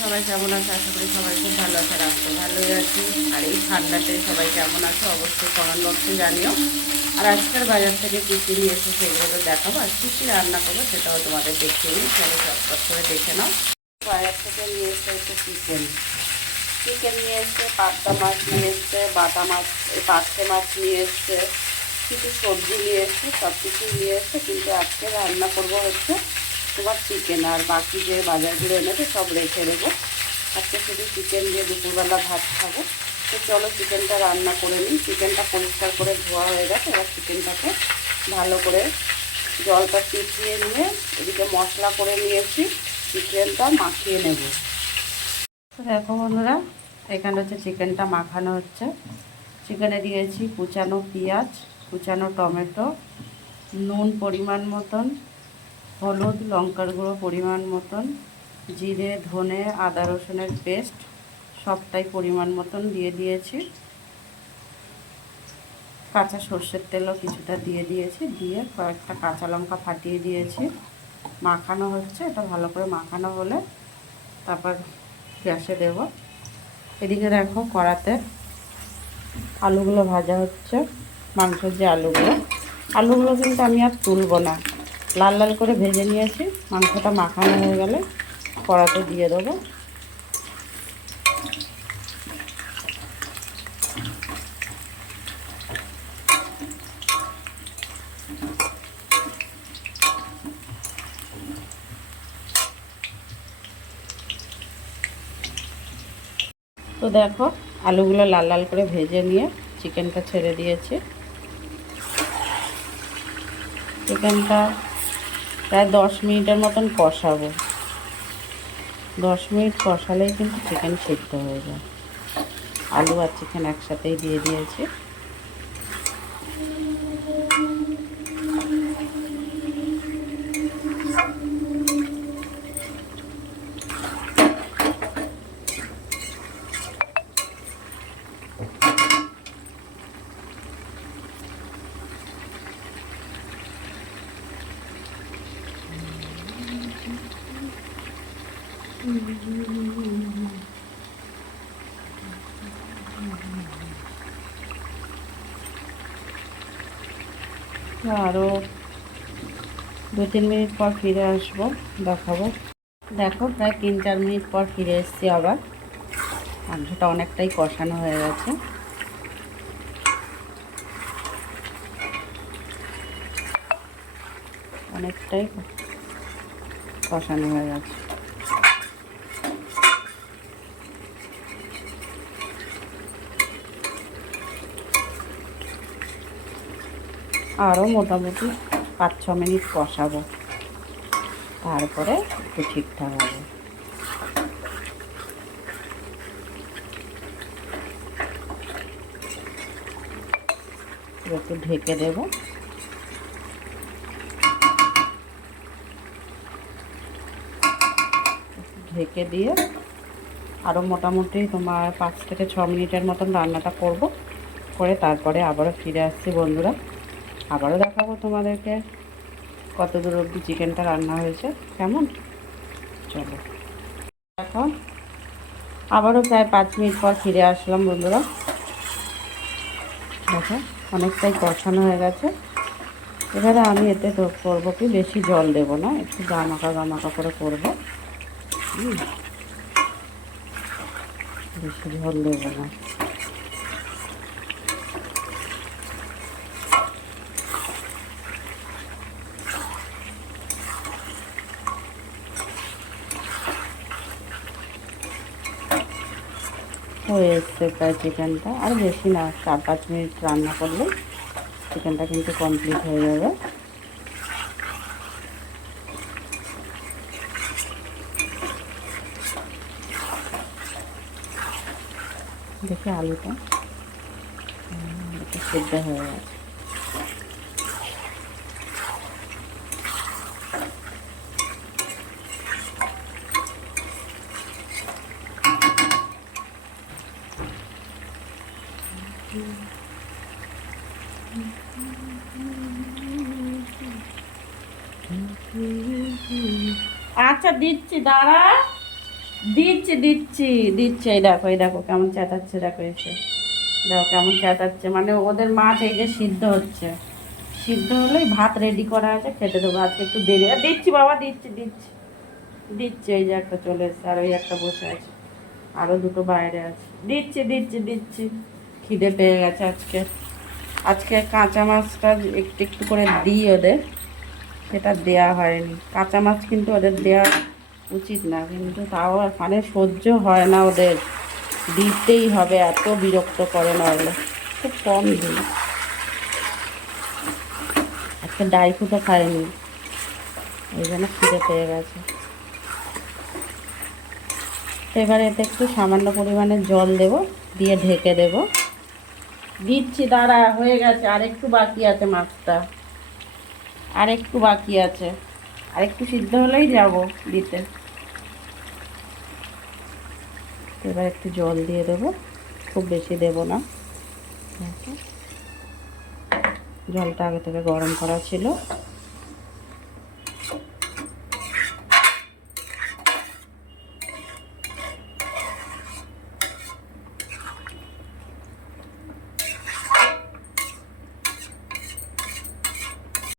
সবাই কেমন আছে? আশা করি সবাই খুব ভালো আছে, আর আমি তো ভালোই আছি। আর এই ঠান্ডাতে সবাই কেমন আছে অবশ্যই কমেন্ট বক্সে জানিও। আর আজকের বাজার থেকে কী কী নিয়ে এসে সেগুলো তো দেখাবো, আর কী কী রান্না করবো সেটাও তোমাদের দেখিয়ে নিই। চলো চটপট করে দেখে নাও। বাজার থেকে নিয়ে এসে হচ্ছে চিকেন নিয়ে এসছে, পাবদা মাছ নিয়ে এসছে, বাটা মাছ, পার্শে মাছ নিয়ে এসছে, কিছু সবজি নিয়ে এসছে, সব কিছুই নিয়ে এসছে। কিন্তু আজকে রান্না করবো হচ্ছে তোমার চিকেন, আর বাকি যে বাজারগুলো এনেছে সব রেখে দেবো। আজকে শুধু চিকেন দিয়ে দুপুরবেলা ভাত খাবো। তো চলো চিকেনটা রান্না করে নিই। চিকেনটা পরিষ্কার করে ধোয়া হয়ে গেছে, এবার চিকেনটাকে ভালো করে জলটা চিপিয়ে নিয়ে এদিকে মশলা করে নিয়েছি, চিকেনটা মাখিয়ে নেব। দেখো বন্ধুরা, এখানে হচ্ছে চিকেনটা মাখানো হচ্ছে। চিকেনে দিয়েছি কুচানো পেঁয়াজ, কুচানো টমেটো, নুন পরিমাণ মতন, হলুদ লঙ্কার গুঁড়ো পরিমাণ মতন, জিরে ধনে আদা রসুনের পেস্ট সবটাই পরিমাণ মতন দিয়ে দিয়েছি। কাঁচা সর্ষের তেলও কিছুটা দিয়ে দিয়েছি, দিয়ে কয়েকটা কাঁচা লঙ্কা ফাটিয়ে দিয়েছি। মাখানো হচ্ছে, এটা ভালো করে মাখানো হলে তারপর গ্যাসে দেব। এদিকে দেখো কড়াতে আলুগুলো ভাজা হচ্ছে। মাংসের যে আলুগুলো কিন্তু আমি আর তুলবো না, লাল লাল করে ভেজে নিয়েছি। মাংসটা মাখানো হয়ে গেলে কড়াতে দিয়ে দেবো। তো দেখো আলুগুলো লাল লাল করে ভেজে নিয়ে চিকেনটা ছেড়ে দিয়েছি। চিকেনটা প্রায় 10 মিনিটের মতন কষাবো। 10 মিনিট কষালেই কিন্তু চিকেন সিদ্ধ হয়ে যায়। আলু আর চিকেন একসাথেই দিয়ে দিয়েছি। আরও 2-3 মিনিট পর ফিরে আসবো, দেখাবো। দেখো প্রায় 3-4 মিনিট পর ফিরে এসেছি আবার। মাংসটা অনেকটাই কষানো হয়ে গেছে। অনেকটাই কষানো হয়ে গেছে। আরও মোটামুটি 5-6 মিনিট কষাবো, তারপরে একটু ঠিকঠাক হবে। একটু ঢেকে দেব। ঢেকে দিয়ে আরও মোটামুটি তোমার 5-6 মিনিটের মতন রান্নাটা করব, করে তারপরে আবারও ফিরে আসছি বন্ধুরা। আবারও দেখাবো তোমাদেরকে কত দূর অবধি চিকেনটা রান্না হয়েছে কেমন। চলো এখন আবারও প্রায় 5 মিনিট পর ফিরে আসলাম বন্ধুরা। দেখো অনেকটাই কষানো হয়ে গেছে। এবারে আমি এতে তো করবো কি, বেশি জল দেব না, একটু গামাখা করে করবো। বেশি ঝোল দেবো না। হয়ে এসছে প্রায় চিকেনটা, আর বেশি না, 4-5 মিনিট রান্না করলে চিকেনটা কিন্তু কমপ্লিট হয়ে যাবে। দেখে আলুটা সিদ্ধ হয়ে গেছে। আচ্ছা দিচ্ছি, দাঁড়া। দিচ্ছি দিচ্ছি দিচ্ছি, এই দেখো কেমন চেঁচাচ্ছে, দেখো এসে দেখো কেমন চেঁচাচ্ছে, মানে ওদের মাছ এই যে সিদ্ধ হচ্ছে, সিদ্ধ হলেই ভাত রেডি করা আছে, খেতে দেবো। আজকে একটু দেরি, আর দিচ্ছি বাবা, দিচ্ছি দিচ্ছি দিচ্ছি। এই যে একটা চলে এসছে, আর ওই একটা বসে আছে, আরও দুটো বাইরে আছে, দিচ্ছি দিচ্ছি দিচ্ছি। খিদে পেয়ে গেছে আজকে। আজকে কাঁচা মাছটা একটু একটু করে দিই ওদের, সেটা দেয়া হয়নি। কাঁচা মাছ কিন্তু ওদের দেওয়া উচিত না, কিন্তু তাও এখানে সহ্য হয় না ওদের, দিতেই হবে, এত বিরক্ত করে, নইলে খুব কম দিই। একটা ডাই ফুটো খায়নি, ওই জন্য খিদে পেয়ে গেছে। তো এবারে এতে একটু সামান্য পরিমাণে জল দেব, দিয়ে ঢেকে দেব। দিচ্ছি, দাঁড়া, হয়ে গেছে, আর একটু বাকি আছে মাছটা, আর একটু বাকি আছে, আর একটু সিদ্ধ হলেই যাব দিতে। এবার একটু জল দিয়ে দেবো, খুব বেশি দেব না। জলটা আগে থেকে গরম করা ছিল।